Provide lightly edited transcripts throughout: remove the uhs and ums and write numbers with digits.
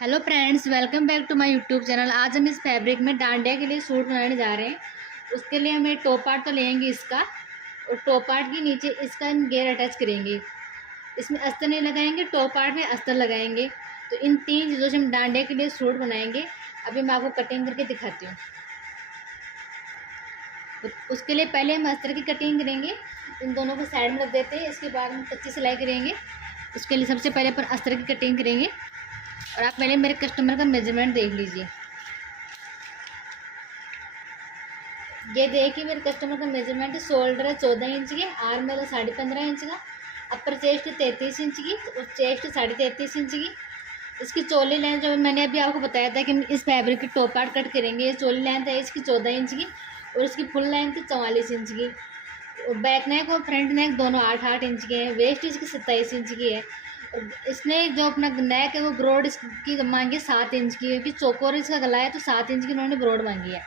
Hello friends, welcome back to my YouTube channel. आज हम इस फैब्रिक में डांडिया के लिए सूट बनाने जा रहे हैं। उसके लिए हमें टॉप पार्ट तो लेंगे इसका, और टॉप पार्ट के नीचे इसका हम घेर अटैच करेंगे। इसमें अस्तर नहीं लगाएंगे, टॉप पार्ट में अस्तर लगाएंगे। तो इन तीन चीज़ों से हम डांडिया के लिए सूट बनाएंगे। अभी मैं आपको कटिंग करके दिखाती हूँ। तो उसके लिए पहले हम अस्तर की कटिंग करेंगे। इन दोनों को साइड में रख देते हैं। इसके बाद हम कच्ची सिलाई करेंगे। उसके लिए सबसे पहले अपन अस्तर की कटिंग करेंगे। और आप पहले मेरे कस्टमर का मेजरमेंट देख लीजिए। ये देखिए, मेरे कस्टमर का मेजरमेंट शोल्डर है 14 इंच की, आर्म है 15.5 इंच का, अपर चेस्ट 33 इंच की और चेस्ट 33.5 इंच की। इसकी चोली लेंथ जो मैंने अभी आपको बताया था कि हम इस फैब्रिक की टॉप पार्ट कट करेंगे, ये चोली लेंथ है इसकी 14 इंच की और इसकी फुल लेंथ 44 इंच की। और बैक नेक और फ्रंट नेक दोनों 8-8 इंच के हैं। वेस्ट इसकी 27 इंच की है। और इसने जो अपना नेक है वो ब्रॉड इसकी मांगी 7 इंच की, क्योंकि चौकोर इसका गला है तो 7 इंच की उन्होंने ब्रॉड मांगी है।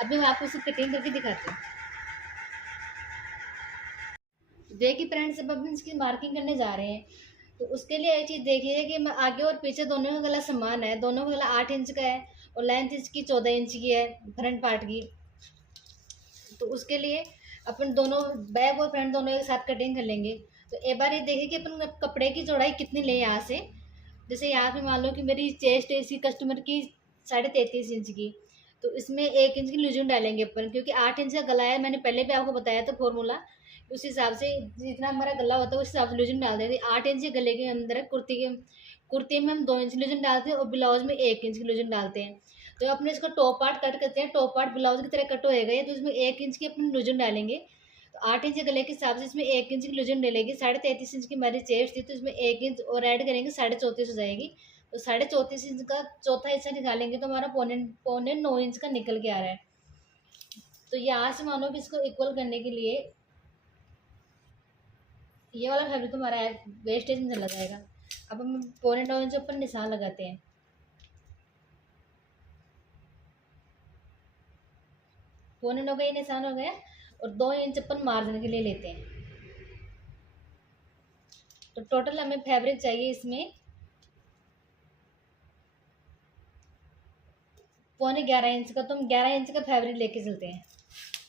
अभी मैं आपको इसे कटिंग करके दिखाती हूँ। देखिए फ्रेंड्स, अब हम इसकी मार्किंग करने जा रहे हैं। तो उसके लिए एक चीज़ देखिए कि मैं आगे और पीछे दोनों का गला समान है। दोनों का गला 8 इंच का है और लेंथ इसकी 14 इंच की है फ्रंट पार्ट की। तो उसके लिए अपन दोनों बैक और फ्रंट दोनों एक साथ कटिंग कर लेंगे। तो एक बार ये देखिए कि अपन कपड़े की चौड़ाई कितनी ले यहाँ से। जैसे यहाँ पे मान लो कि मेरी चेस्ट है इसी कस्टमर की 33.5 इंच की। तो इसमें 1 इंच की लूजन डालेंगे अपन, क्योंकि 8 इंच का गला है। मैंने पहले भी आपको बताया था फॉर्मूला। उस हिसाब से जितना हमारा गला होता है उस हिसाब से लूजन डाल देते हैं। 8 इंच के गले के अंदर कुर्ती में हम 2 इंच लूजन डालते हैं और ब्लाउज में 1 इंच की लूजन डालते हैं। तो अपने इसका टॉप पार्ट कट करते हैं। टॉप पार्ट ब्लाउज की तरह कट होएगा ये, तो इसमें 1 इंच की अपन लूजन डालेंगे। तो 8 इंच के गले के हिसाब से इसमें 1 इंच की लूजन डलेगी। 33.5 इंच की हमारी चेस्ट थी, तो इसमें 1 इंच और ऐड करेंगे, 34.5 हो जाएगी। तो 34.5 इंच का चौथा हिस्सा निकालेंगे तो हमारा पौने पौने 9 इंच का निकल के आ रहा है। तो यहाँ से मानो कि इसको इक्वल करने के लिए ये वाला फैब्रिक तो हमारा वेस्टेज में चला जाएगा। अब हम पौने 9 इंच ऊपर निशान लगाते हैं। पौने 9 का ये निशान हो गया और 2 इंच अपन मार्जिन के लिए लेते हैं। तो टोटल हमें फैब्रिक चाहिए इसमें पौने 11 इंच का। तो हम 11 इंच का फैब्रिक लेके चलते हैं।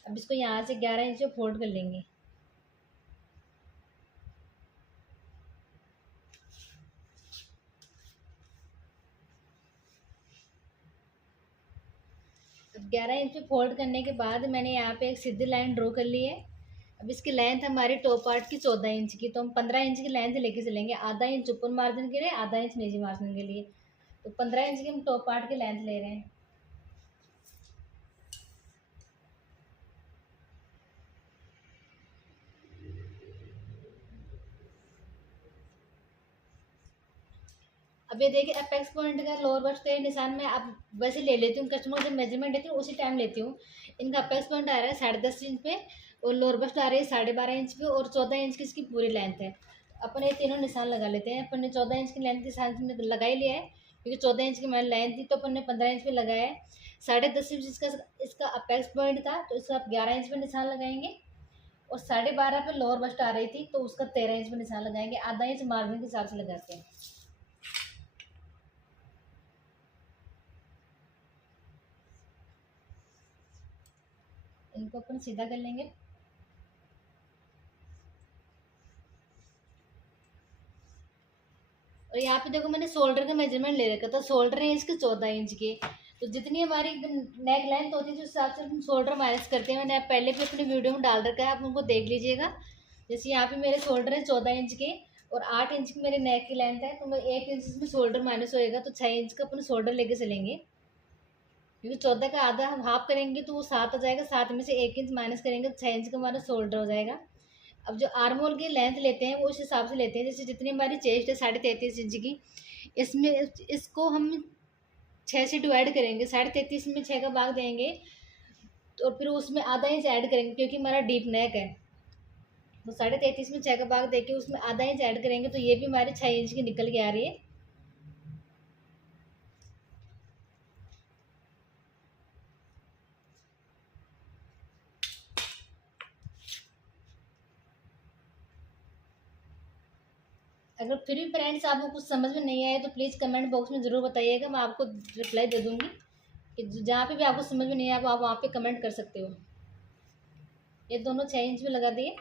अब इसको यहाँ से 11 इंच फोल्ड कर लेंगे। अब 11 इंच पे फोल्ड करने के बाद मैंने यहाँ पे एक सीधी लाइन ड्रॉ कर ली है। अब इसकी लेंथ हमारी टॉप पार्ट की 14 इंच की, तो हम 15 इंच की लेंथ लेके चलेंगे। आधा इंच ऊपर मार्जिन के लिए, आधा इंच नीचे मार्जिन के लिए। तो 15 इंच की हम टॉप पार्ट की लेंथ ले रहे हैं। अब ये देखिए, अपेक्स पॉइंट का लोअर बस्ट का निशान में अब वैसे ले लेती हूँ। कस्टमर जब मेजरमेंट लेती हूँ उसी टाइम लेती हूँ। इनका अपेक्स पॉइंट आ रहा है 10.5 इंच पे और लोअर बस्ट आ रही है 12.5 इंच पे और 14 इंच की इसकी पूरी लेंथ है। अपन ये तीनों निशान लगा लेते हैं। अपन ने 14 इंच की लेंथ के साथ में लगा ही लिया है, क्योंकि 14 इंच की हमारी लेंथ थी, तो अपन ने 15 इंच पे लगाया है। 10.5 इंच इसका अपेक्स पॉइंट था, तो इसका आप 11 इंच पे निशान लगाएंगे। और 12.5 पे लोअर बस्ट आ रही थी, तो उसका 13 इंच पे निशान लगाएंगे। आधा इंच मार्जिन के हिसाब से लगाते हैं। इनको अपन सीधा कर लेंगे। और यहाँ पे देखो, मैंने शोल्डर का मेजरमेंट ले रखा था। शोल्डर है इसके 14 इंच के। तो जितनी हमारी नेक लेंथ होती है उस हिसाब से हम शोल्डर माइनस करते हैं। मैंने पहले भी अपनी वीडियो में डाल रखा है, आप उनको देख लीजिएगा। जैसे यहाँ पे मेरे शोल्डर है 14 इंच के और 8 इंच की मेरी नेक की लेंथ है, तो मैं 1 इंच इसमें शोल्डर माइनस होएगा, तो 6 इंच का अपन शोल्डर लेके चलेंगे। क्योंकि 14 का आधा हम हाफ करेंगे तो वो 7 आ जाएगा। 7 में से 1 इंच माइनस करेंगे तो 6 इंच का हमारा शोल्डर हो जाएगा। अब जो आर्म होल की लेंथ लेते हैं वो उस हिसाब से लेते हैं। जैसे जितनी हमारी चेस्ट है 33.5 इंच की, इसमें इसको हम 6 से डिवाइड करेंगे। 33.5 में 6 का भाग देंगे, तो फिर उसमें आधा इंच ऐड करेंगे, क्योंकि हमारा डीप नेक है। तो 33.5 में 6 का भाग देके उसमें आधा इंच ऐड करेंगे, तो ये भी हमारे 6 इंच की निकल के आ रही है। अगर फिर भी फ्रेंड्स आपको कुछ समझ में नहीं आए तो प्लीज़ कमेंट बॉक्स में ज़रूर बताइएगा, मैं आपको रिप्लाई दे दूँगी। कि जहाँ पे भी आपको समझ में नहीं आया आप वहाँ पे कमेंट कर सकते हो। ये दोनों 6 इंच में लगा दिए।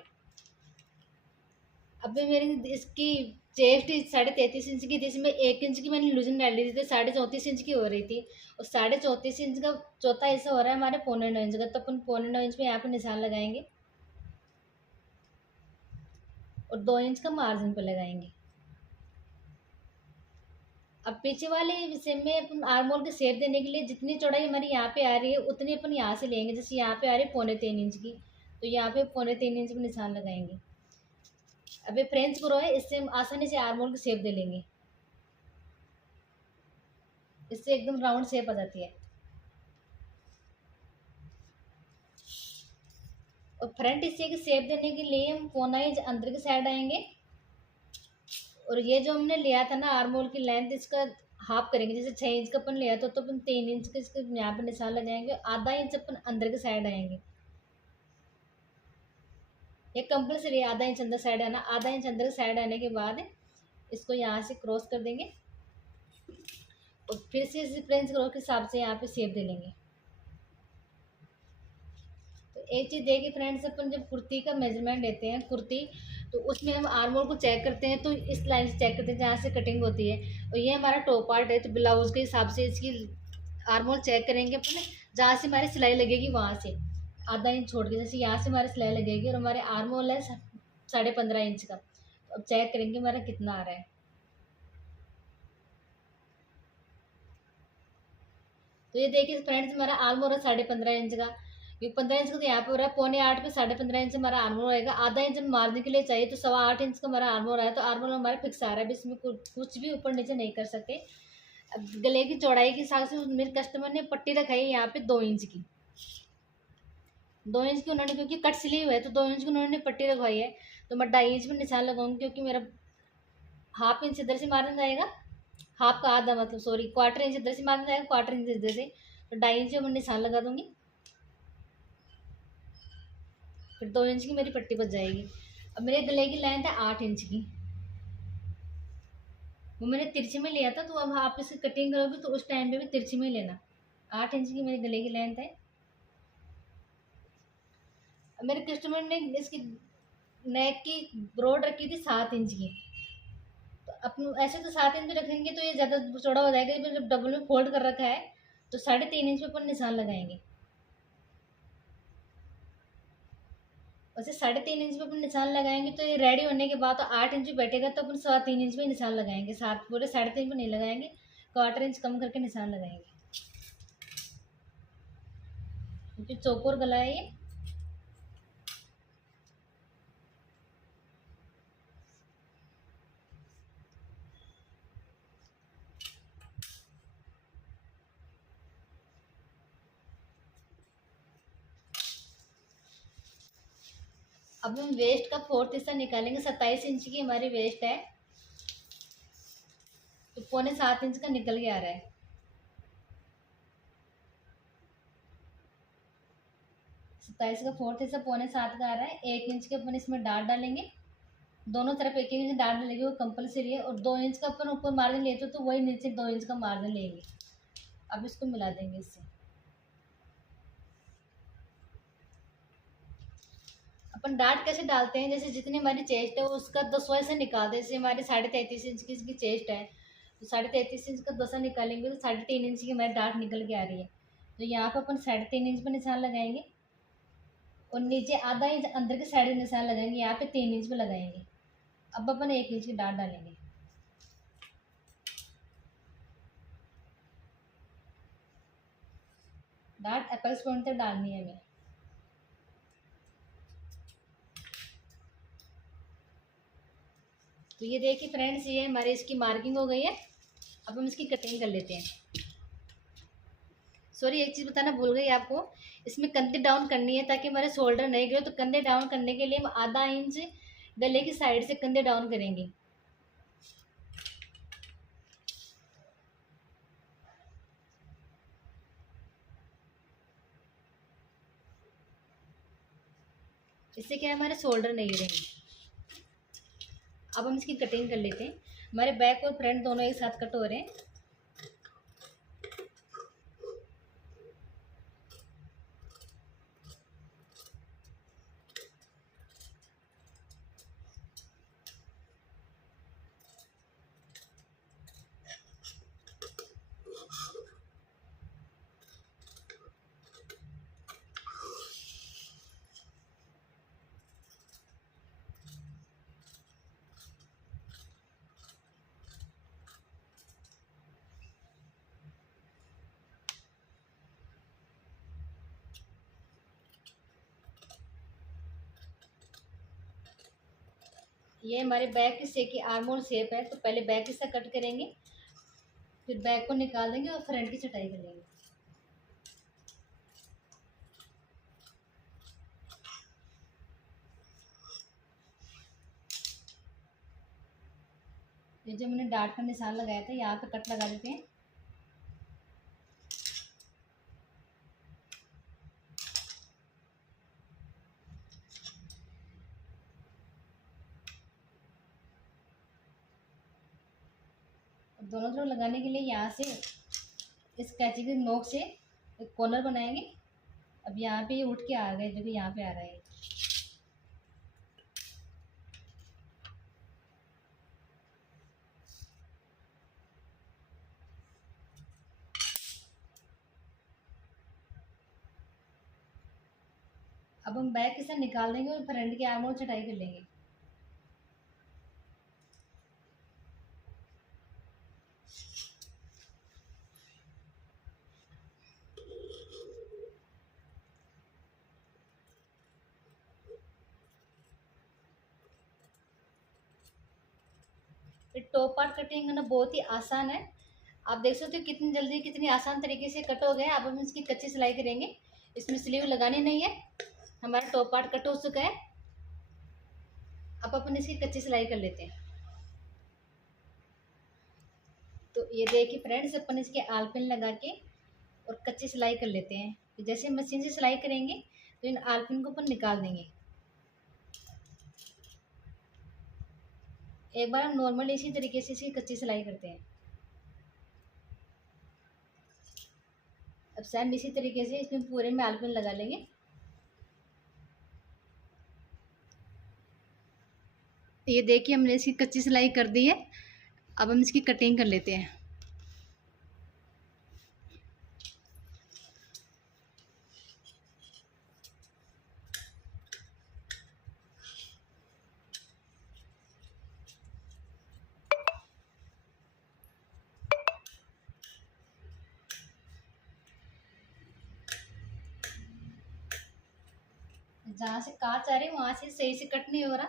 अभी मेरी इसकी चेस्ट 33.5 इंच की थी, इसमें 1 इंच की मैंने लूजन डाल दी थी, 34.5 इंच की हो रही थी। और 34.5 इंच का चौथा हिस्सा हो रहा है हमारे 9.25 इंच का, तो अपन 9.25 इंच में यहाँ पे निशान लगाएंगे और 2 इंच का मार्जिन पे लगाएंगे। अब पीछे वाले हिस्से में अपन आर्म होल की शेप देने के लिए जितनी चौड़ाई हमारी यहाँ पे आ रही है उतनी अपन यहाँ से लेंगे। जैसे यहाँ पे आ रही है 3.25 इंच की, तो यहाँ पे 3.25 इंच में निशान लगाएंगे। अब ये फ्रेंच क्रो है, इससे हम आसानी से आर्म होल की शेप दे लेंगे, इससे एकदम राउंड शेप आ जाती है। और फ्रंट हिस्से की शेप देने के लिए हम 1.25 इंच अंदर की साइड आएंगे। और ये जो हमने लिया था ना आर्म होल की लेंथ, इसका हाफ करेंगे। जैसे 6 इंच का अपन लिया था तो अपन 3 इंच का इसके यहाँ पे निशान लगाएंगे। आधा इंच अपन अंदर की साइड आएंगे। ये कंपल्सरी आधा इंच अंदर साइड आना। आधा इंच अंदर साइड आने के बाद इसको यहाँ से क्रॉस कर देंगे और फिर से इसी फ्रेंच क्रॉस के हिसाब से यहाँ पे शेप दे लेंगे। तो एक चीज़ देखिए फ्रेंड्स, अपन जब कुर्ती का मेजरमेंट लेते हैं कुर्ती, तो उसमें हम आर्म होल को चेक करते हैं तो इस लाइन से चेक करते हैं जहाँ से कटिंग होती है। और ये हमारा टॉप पार्ट है, तो ब्लाउज के हिसाब से इसकी आर्म होल चेक करेंगे अपन, जहाँ से हमारी सिलाई लगेगी वहाँ से आधा इंच छोड़ के। जैसे यहाँ से हमारी सिलाई लगेगी और हमारे आर्म होल है 15.5 इंच का, तो अब चेक करेंगे हमारा कितना आ रहा है। तो ये देखिए फ्रेंड्स, हमारा आर्म हो रहा है 15.5 इंच का। ये 15 इंच का तो यहाँ पे हो रहा है, 7.25 पे 15.5 इंच हमारा आर्म रहेगा। आधा इंच हम मारने के लिए चाहिए, तो 8.25 इंच का हमारा आर्म हो रहा है, तो आर्म हमारा फिक्स आ रहा है। इसमें कुछ भी ऊपर नीचे नहीं कर सकते। अब गले की चौड़ाई के हिसाब से मेरे कस्टमर ने पट्टी रखाई है यहाँ पे 2 इंच की। 2 इंच की उन्होंने, क्योंकि कट सिली हुआ है तो 2 इंच की उन्होंने पट्टी रखवाई है। तो मैं 2.5 इंच में निशान लगाऊंगी, क्योंकि मेरा हाफ इंच इधर से मारना जाएगा, हाफ का आधा मतलब सॉरी 1/4 इंच इधर से मारना जाएगा, 1/4 इंच इधर से। तो 2.5 इंच में निशान लगा दूंगी, फिर 2 इंच की मेरी पट्टी बच जाएगी। अब मेरे गले की लेंथ है 8 इंच की, वो मैंने तिरछी में लिया था। तो अब आप इसकी कटिंग करोगे तो उस टाइम पे भी तिरछी में लेना। 8 इंच की मेरे गले की लेंथ है। अब मेरे कस्टमर ने इसकी नेक की ब्रॉड रखी थी 7 इंच की। तो अपन ऐसे तो 7 इंच में रखेंगे तो ये ज़्यादा चौड़ा हो जाएगा, लेकिन जब डबल में फोल्ड कर रखा है तो 3.5 इंच पे अपन निशान लगाएंगे। वैसे 3.5 इंच पे अपन निशान लगाएंगे तो ये रेडी होने के बाद तो 8 इंच पे बैठेगा, तो अपन 3.25 इंच पे निशान लगाएंगे। सात पूरे 3.5 पे नहीं लगाएंगे, 1/4 इंच कम करके निशान लगाएंगे, क्योंकि चौकोर गला है ये। अब हम वेस्ट का 4th हिस्सा निकालेंगे। 27 इंच की हमारी वेस्ट है, तो 6.25 इंच का निकल के आ रहा है। 27 का 4th हिस्सा 6.25 का आ रहा है। 1 इंच के अपन इसमें डाट डालेंगे, दोनों तरफ 1 1 इंच डाट डालेंगे, वो कंपलसरी है। और 2 इंच का अपन ऊपर मार्जिन लेते हो तो वही नीचे 2 इंच का मार्जिन लेंगे। अब इसको मिला देंगे इससे। अपन डाट कैसे डालते हैं, जैसे जितनी हमारी चेस्ट है उसका 10वां हिस्सा निकालते हैं। जैसे हमारी 33.5 इंच की इसकी चेस्ट है, तो 33.5 इंच का 10वां निकालेंगे तो 3.5 इंच की हमारी डाट निकल के आ रही है। तो यहाँ पर अपन 3.5 इंच पर निशान लगाएंगे और नीचे आधा इंच अंदर के साइड में निशान लगाएंगे, यहाँ पे 3 इंच पे लगाएंगे। अब अपन 1 इंच की डाट डालेंगे। डाट एपेक्स पॉइंट तक डालनी है हमें। तो ये देखिए फ्रेंड्स, ये हमारी इसकी मार्किंग हो गई है। अब हम इसकी कटिंग कर लेते हैं। सॉरी, एक चीज़ बताना भूल गई आपको, इसमें कंधे डाउन करनी है ताकि हमारे शोल्डर नहीं गए। तो कंधे डाउन करने के लिए हम आधा इंच गले की साइड से कंधे डाउन करेंगे। इससे क्या है, हमारे शोल्डर नहीं गिरेंगे। अब हम इसकी कटिंग कर लेते हैं। हमारे बैक और फ्रंट दोनों एक साथ कट हो रहे हैं। ये हमारे बैक हिस्से की आर्मोल शेप है, तो पहले बैक हिस्सा कट करेंगे, फिर बैक को निकाल देंगे और फ्रंट की छटाई करेंगे। ये जो मैंने डार्ट का निशान लगाया था, यहाँ पे कट लगा देते हैं। दोनों तरफ लगाने के लिए यहाँ से इस कैंची के नोक से एक कॉर्नर बनाएंगे। अब यहाँ पे ये उठ के आ गए, जो कि यहाँ पे आ रहा है। अब हम बैक के साथ निकाल देंगे और फ्रंट के आर्म होल छटाई कर लेंगे। टॉप पार्ट कटिंग करना बहुत ही आसान है। आप देख सकते हो कितनी जल्दी, कितनी आसान तरीके से कट हो गया। अब हम इसकी कच्ची सिलाई करेंगे, इसमें स्लीव लगानी नहीं है। हमारा टॉप पार्ट कट हो चुका है। अब अपन इसकी कच्ची सिलाई कर लेते हैं। तो ये देखिए फ्रेंड्स, अपन इसके आलपिन लगा के और कच्ची सिलाई कर लेते हैं। जैसे मशीन से सिलाई करेंगे तो इन आलपिन को अपन निकाल देंगे। एक बार हम नॉर्मल इसी तरीके से इसकी कच्ची सिलाई करते हैं। अब सेम इसी तरीके से इसमें पूरे में आलपिन लगा लेंगे। ये देखिए हमने इसकी कच्ची सिलाई कर दी है। अब हम इसकी कटिंग कर लेते हैं। जहाँ से कांच आ रही है वहाँ से सही से कट नहीं हो रहा,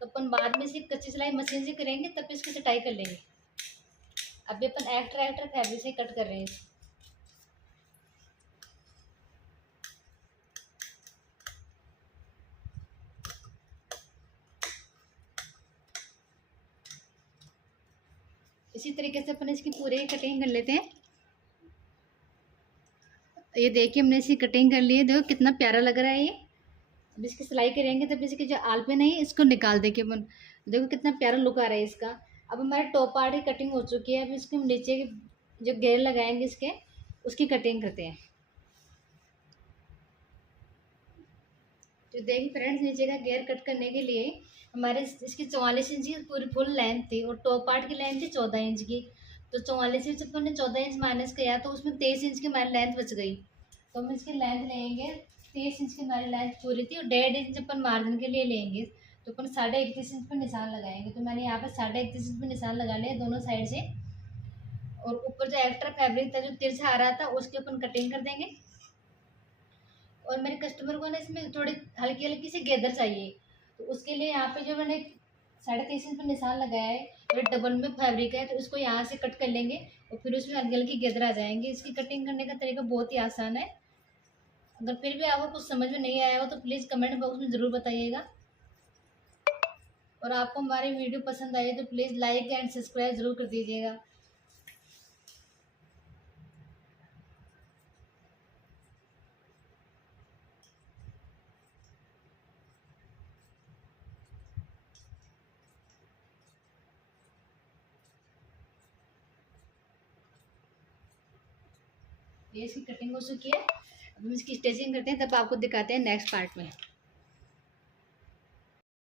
तो अपन बाद में सिर्फ कच्ची सिलाई मशीन से करेंगे, तब इसकी छटाई कर लेंगे। अभी अपन एक्टर फैब्रिक से कट कर रहे हैं। इसी तरीके से अपन इसकी पूरी कटिंग कर लेते हैं। ये देखिए हमने इसकी कटिंग कर ली है, देखो कितना प्यारा लग रहा है ये। अब इसकी सिलाई करेंगे तब इसके जो आलपिन है इसको निकाल दे के अपन, देखो कितना प्यारा लुक आ रहा है इसका। अब हमारे टॉप पार्ट की कटिंग हो चुकी है। अब इसके हम नीचे जो घेर लगाएंगे इसके, उसकी कटिंग करते हैं। तो देखिए फ्रेंड्स, नीचे का घेर कट करने के लिए हमारे इसकी 44 इंच की पूरी फुल लेंथ थी और टॉप पार्ट की लेंथ थी 14 इंच की। तो 44 इंच अपन ने 14 इंच माइनस किया तो उसमें 23 इंच की हमारी लेंथ बच गई। तो हम इसकी लेंथ लेंगे, 23 इंच की हमारी लेंथ पूरी थी और 1.5 इंच अपन मार्जिन के लिए लेंगे। तो अपन 31.5 इंच पर निशान लगाएंगे। तो मैंने यहाँ पर 31.5 इंच पर निशान लगा लिया दोनों साइड से। और ऊपर जो एक्स्ट्रा फैब्रिक था जो तिरछा आ रहा था उसकी अपन कटिंग कर देंगे। और मेरे कस्टमर को ना इसमें थोड़ी हल्की हल्की सी गेदर चाहिए, तो उसके लिए यहाँ पे जो मैंने 23.5 इंच पर निशान लगाया है, और डबल में फैब्रिक है, तो इसको यहाँ से कट कर लेंगे और फिर उसमें हल्की हल्की गेदर आ जाएंगे। इसकी कटिंग करने का तरीका बहुत ही आसान है। अगर फिर भी आपको कुछ समझ में नहीं आया हो तो प्लीज़ कमेंट बॉक्स में ज़रूर बताइएगा। और आपको हमारी वीडियो पसंद आई तो प्लीज़ लाइक एंड सब्सक्राइब ज़रूर कर दीजिएगा। ये इसकी कटिंग हो चुकी है। अब हम इसकी स्टिचिंग करते हैं, तब आपको दिखाते हैं नेक्स्ट पार्ट में।